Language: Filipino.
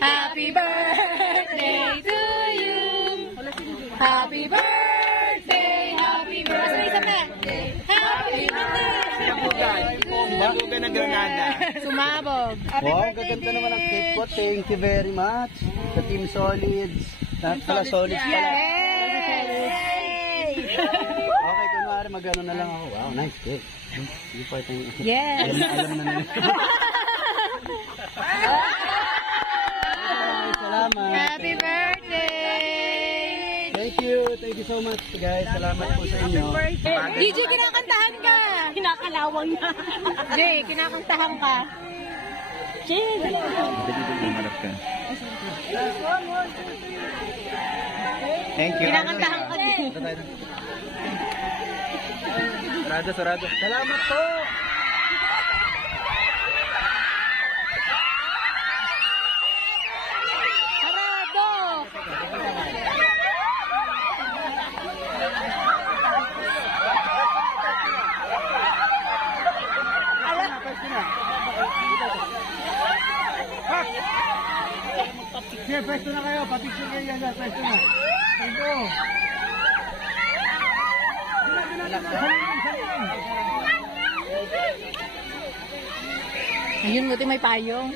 Happy birthday to you. Happy birthday, happy birthday. Happy birthday. Bago ng Granada. Sumabog. Wow, gaganda naman ang cake ko. Thank you very much. Sa Team Solids. Pala Solids pala. Okay, kunwari mag-ano na lang ako. Wow, nice cake. Hindi pa ito yung... Yes. Alam na nila. Salamat. Happy birthday. Thank you so much guys. Salamat po sa inyo. DJ, kinakantahan ka. Kinakalawang na. Jay, kinakantahan ka. Jay. Umarap ka. Thank you. Kinakantahan ka din. Sarado. Salamat po. Sige, pwesto na kayo. Papicture kayo yan. Pwesto na. Pwesto. Ayun, buti may payong.